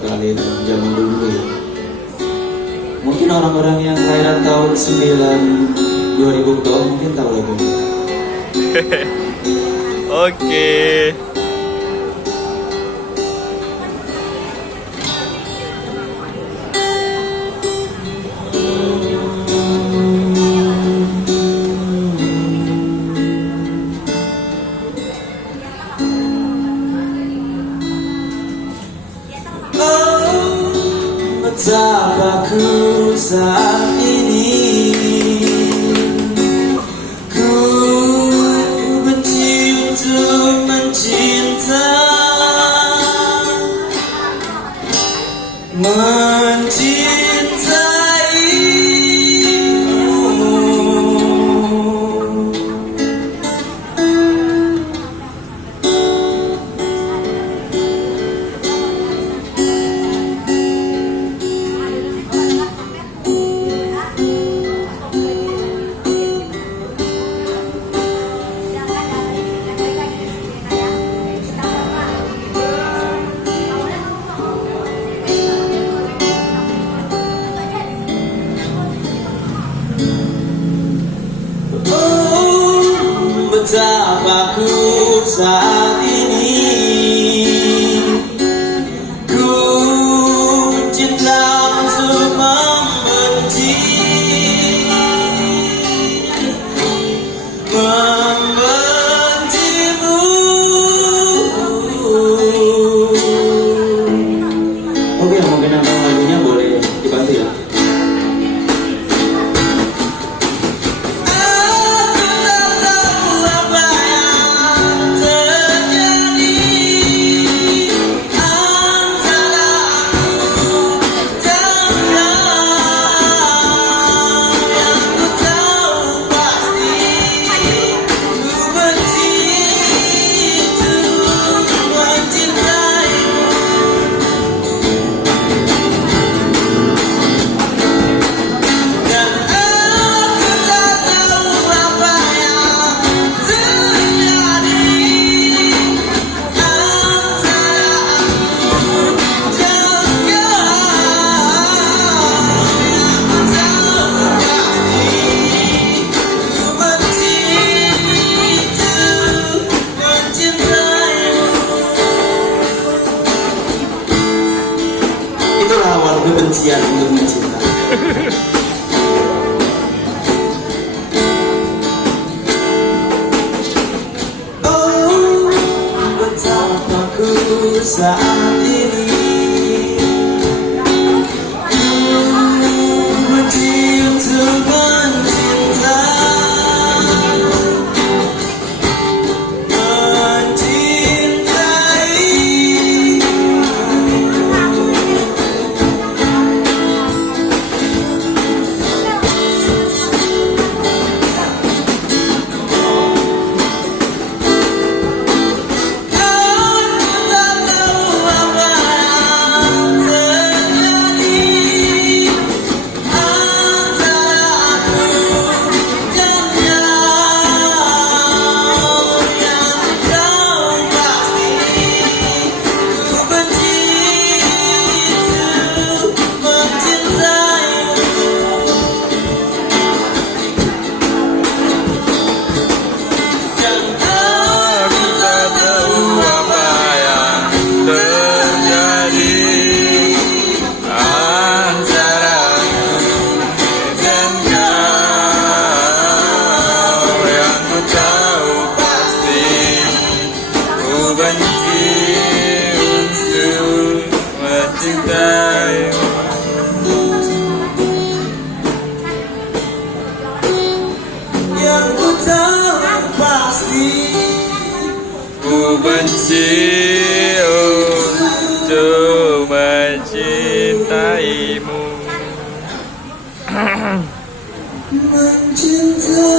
kali zaman dulu ya. Mungkin orang-orang yang kelahiran tahun 2000 tahun mungkin tahu lagu ini. Oke. Betapa ku saat ini ku benci untuk mencinta, betapa ku saat ini ku cinta untuk membenci, membencimu. Oke, mungkin abang lagunya boleh dibantu ya. Itulah awal kebencian untuk mencinta. Oh, betapa ku saat ini benci untuk mencinta, yang ku tahu pasti Ku benci untuk mencintaimu. mencintaimu.